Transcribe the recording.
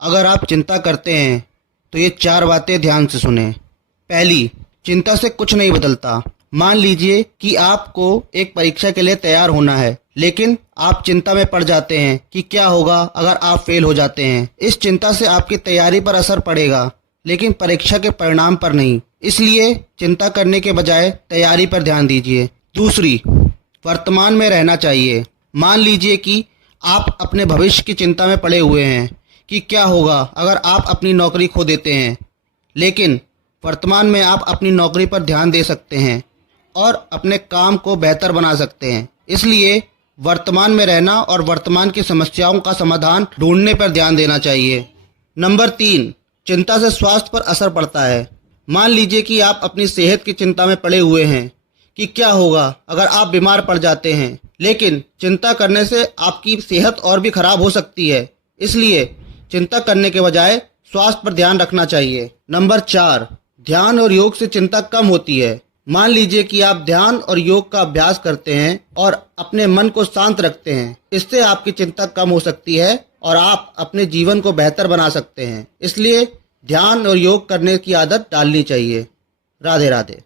अगर आप चिंता करते हैं तो ये 4 बातें ध्यान से सुनें। पहली, चिंता से कुछ नहीं बदलता। मान लीजिए कि आपको एक परीक्षा के लिए तैयार होना है, लेकिन आप चिंता में पड़ जाते हैं कि क्या होगा अगर आप फेल हो जाते हैं। इस चिंता से आपकी तैयारी पर असर पड़ेगा, लेकिन परीक्षा के परिणाम पर नहीं। इसलिए चिंता करने के बजाय तैयारी पर ध्यान दीजिए। दूसरी, वर्तमान में रहना चाहिए। मान लीजिए कि आप अपने भविष्य की चिंता में पड़े हुए हैं कि क्या होगा अगर आप अपनी नौकरी खो देते हैं, लेकिन वर्तमान में आप अपनी नौकरी पर ध्यान दे सकते हैं और अपने काम को बेहतर बना सकते हैं। इसलिए वर्तमान में रहना और वर्तमान की समस्याओं का समाधान ढूंढने पर ध्यान देना चाहिए। नंबर 3, चिंता से स्वास्थ्य पर असर पड़ता है। मान लीजिए कि आप अपनी सेहत की चिंता में पड़े हुए हैं कि क्या होगा अगर आप बीमार पड़ जाते हैं, लेकिन चिंता करने से आपकी सेहत और भी खराब हो सकती है। इसलिए चिंता करने के बजाय स्वास्थ्य पर ध्यान रखना चाहिए। नंबर 4, ध्यान और योग से चिंता कम होती है। मान लीजिए कि आप ध्यान और योग का अभ्यास करते हैं और अपने मन को शांत रखते हैं। इससे आपकी चिंता कम हो सकती है और आप अपने जीवन को बेहतर बना सकते हैं। इसलिए ध्यान और योग करने की आदत डालनी चाहिए। राधे राधे।